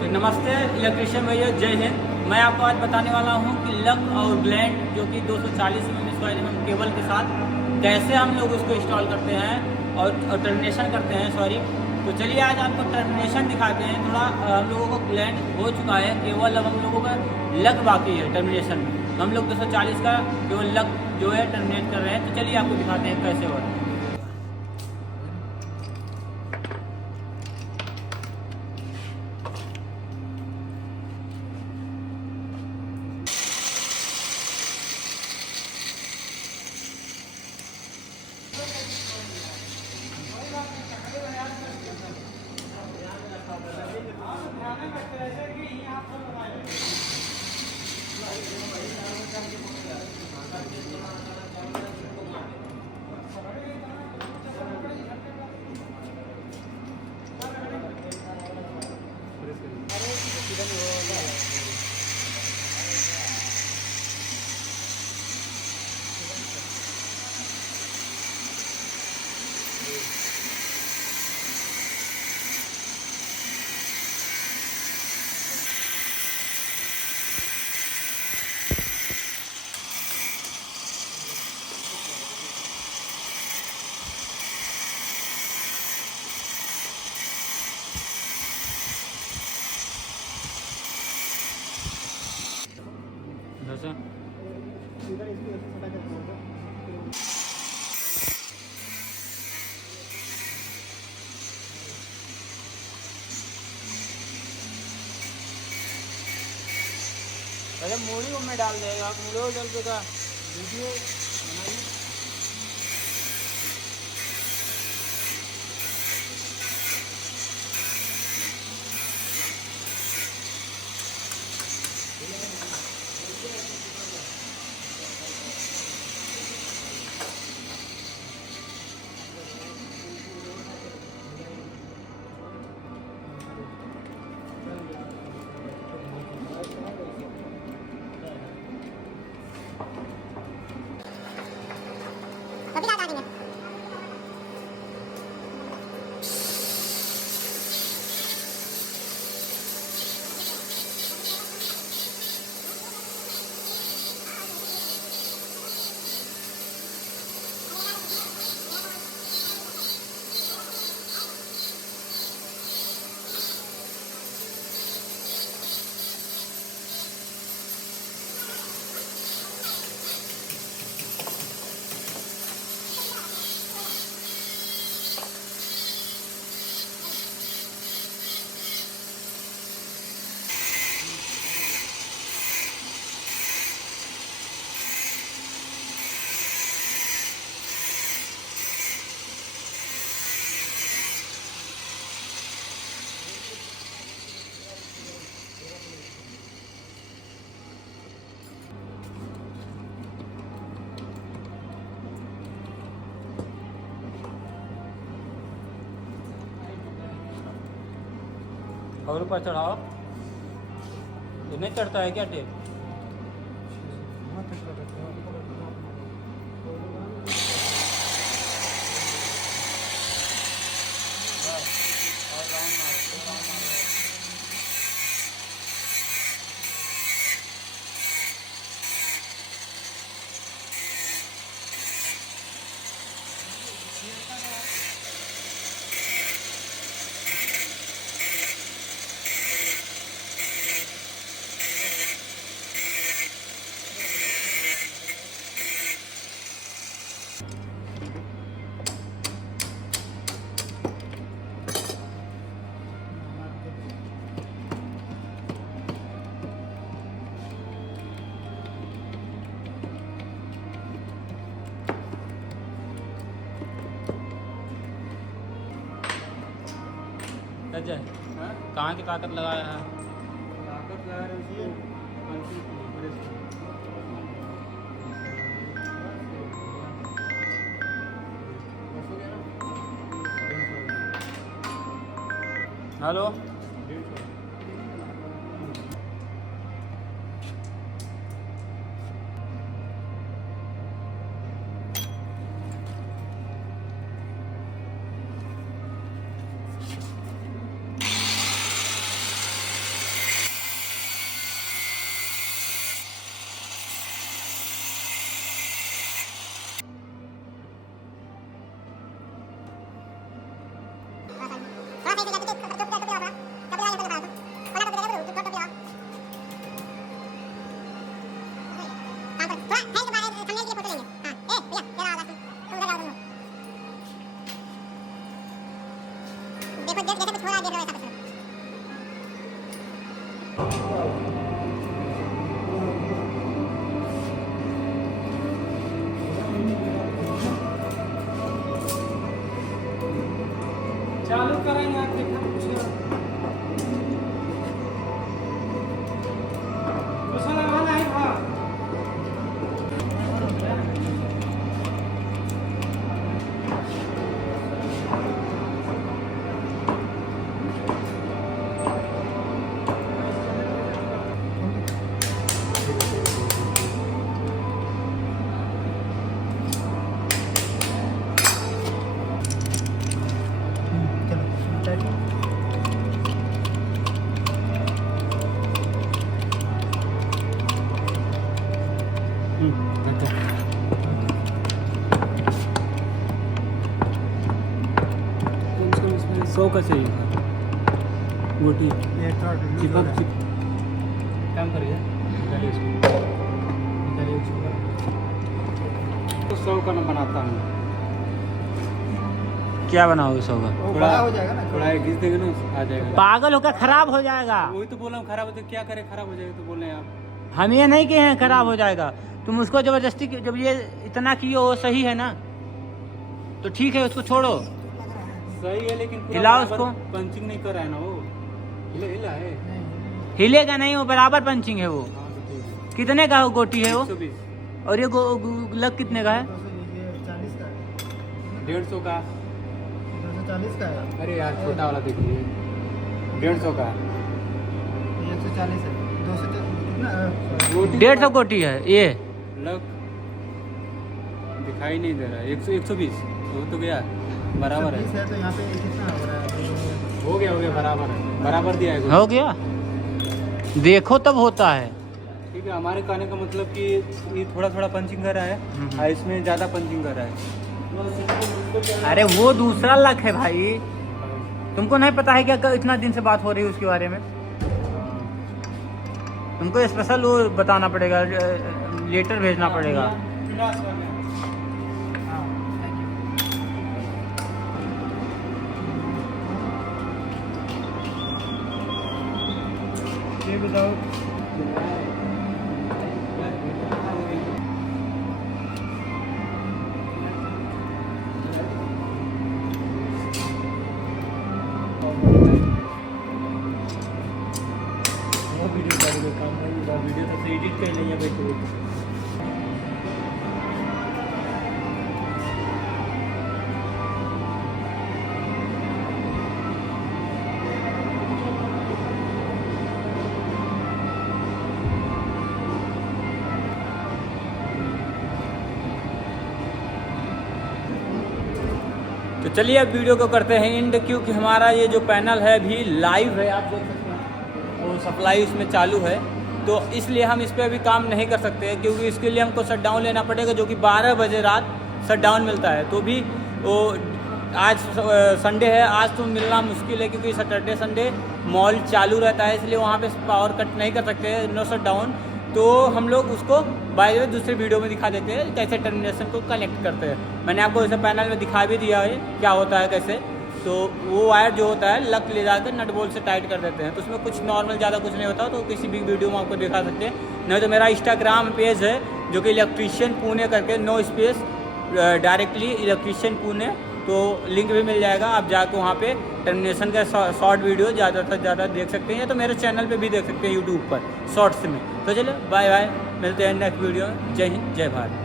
तो नमस्ते इलेक्ट्रिशियन भैया, जय हिंद। मैं आपको आज बताने वाला हूं कि लक और ब्लेंड जो कि 240 mm केबल के साथ कैसे हम लोग उसको इंस्टॉल करते हैं और टर्मिनेशन करते हैं, सॉरी। तो चलिए आज आपको टर्मिनेशन दिखाते हैं। थोड़ा हम लोगों को ब्लेंड हो चुका है, केवल अब हम लोगों का लक बाकी है टर्मिनेशन में। तो हम लोग 240 का केवल लक जो है टर्मिनेट कर रहे हैं। तो चलिए आपको दिखाते हैं कैसे हो रहा है। जैसे पहले मूड़ी में डाल देगा, मूड़ी डाल देगा वीडियो बनाइए। और ऊपर चढ़ाओ। ये नहीं चढ़ता है क्या टेप? जाए कहाँ की ताकत लगाया है? ताकत लगा रही है हेलो, चालू करेंगे आप देखना कुछ उसमें लगाना है। हाँ सौ का चाहिए था गोटी चिपक चिप काम करिए तो 100 का मैं बनाता हूँ। क्या बनाओगे सौ का? थोड़ा हो जाएगा ना, थोड़ा घिस देंगे ना आ जाएगा। पागल होकर खराब हो जाएगा। वही तो बोला हूँ खराब हो तो क्या करे, खराब हो जाएगा तो बोल रहे हैं आप। हम ये नहीं कहे हैं खराब हो जाएगा, तुम उसको जबरदस्ती जब ये इतना किए हो सही है ना, तो ठीक है उसको छोड़ो। सही है लेकिन पूरा हिलाओ बराबर उसको। पंचिंग नहीं कर रहा है ना वो। हिला है। हिलेगा नहीं, वो बराबर पंचिंग है वो। हाँ तो ठीक है। कितने का वो गोटी है वो? 120 और ये लग कितने का है? 150 का। 240 का है। अरे यार छोटा वाला देखिए 150 का। 140 है। 240 रोटी 150 गोटी है ये। लग दिखाई नहीं दे रहा है। 120 हो तो गया बराबर है। है तो यहाँ पे कितना हो रहा है? हो गया बराबर है, बराबर दिया है। हो गया, देखो तब होता है। ठीक है, हमारे कहने का मतलब कि ये थोड़ा थोड़ा पंचिंग कर रहा है और इसमें ज़्यादा पंचिंग कर रहा है। अरे वो दूसरा लक है भाई, तुमको नहीं पता है क्या? इतना दिन से बात हो रही है उसके बारे में। तुमको स्पेशल वो बताना पड़ेगा, लेटर भेजना पड़ेगा। ये बताओ वीडियो तो एडिट कर लेंगे बैठे बैठे। तो चलिए अब वीडियो को करते हैं एंड, क्योंकि हमारा ये जो पैनल है अभी लाइव है, आप देख सकते हैं, और सप्लाई इसमें चालू है, तो इसलिए हम इस पर अभी काम नहीं कर सकते, क्योंकि इसके लिए हमको शटडाउन लेना पड़ेगा, जो कि 12 बजे रात शटडाउन मिलता है। तो भी वो आज संडे है, आज तो मिलना मुश्किल है, क्योंकि सैटरडे संडे मॉल चालू रहता है, इसलिए वहाँ पे पावर कट नहीं कर सकते, नो शटडाउन। तो हम लोग उसको बाय द वे दूसरे वीडियो में दिखा देते हैं कैसे टर्मिनेशन को कनेक्ट करते हैं। मैंने आपको इसे पैनल में दिखा भी दिया है क्या होता है कैसे। तो वो वायर जो होता है लक ले जाकर नट बोल्ट से टाइट कर देते हैं, तो उसमें कुछ नॉर्मल ज़्यादा कुछ नहीं होता, तो किसी भी वीडियो में आपको दिखा सकते हैं। नहीं तो मेरा इंस्टाग्राम पेज है जो कि इलेक्ट्रीशियन पुणे करके, no space directly electrician Pune, तो लिंक भी मिल जाएगा, आप जाकर वहाँ पे टर्मिनेशन का शॉर्ट वीडियो ज़्यादा से ज़्यादा देख सकते हैं, या तो मेरे चैनल पे भी देख सकते हैं यूट्यूब पर शॉर्ट्स में। तो चलो बाय बाय, मिलते हैं नेक्स्ट वीडियो में। जय हिंद जय भारत।